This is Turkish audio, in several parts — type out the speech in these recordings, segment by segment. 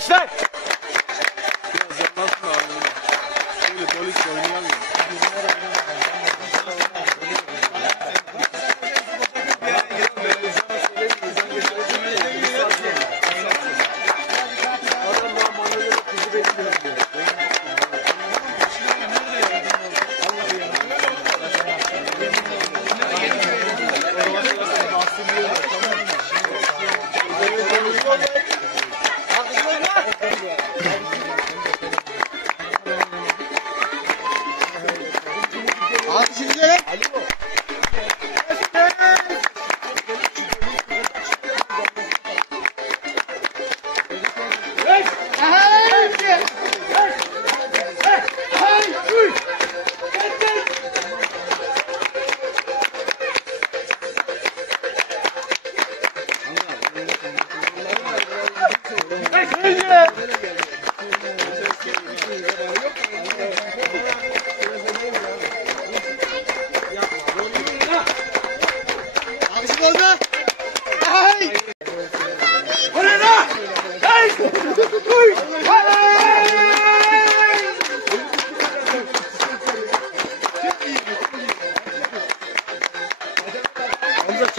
gençler. Şöyle polis oynayamıyor. Abi şimdi gel.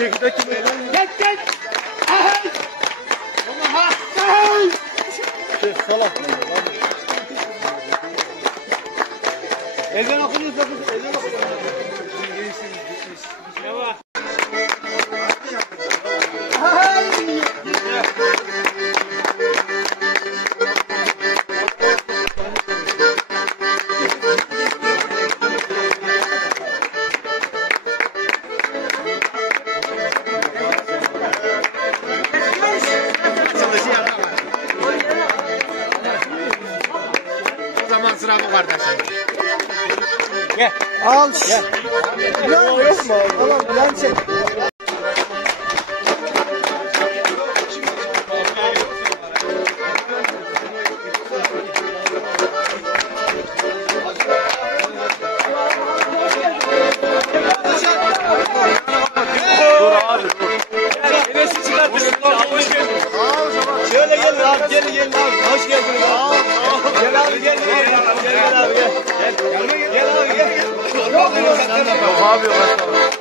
Çekirdek gibi. Gel. Salak. Elden okunuyor sakın. Elden okunuyor. Yavaş. Zaman sıra bu kardeşim. Gel. Al. Gel. Yok mu? Tamam lan çek. Dur abi dur. Enes'i çıkartın. Hoş geldin. Şöyle gelin abi. Gelin abi. Hoş geldiniz abi. Gel abi gel. Gel abi gel. Gel abi gel. Yok abi yok.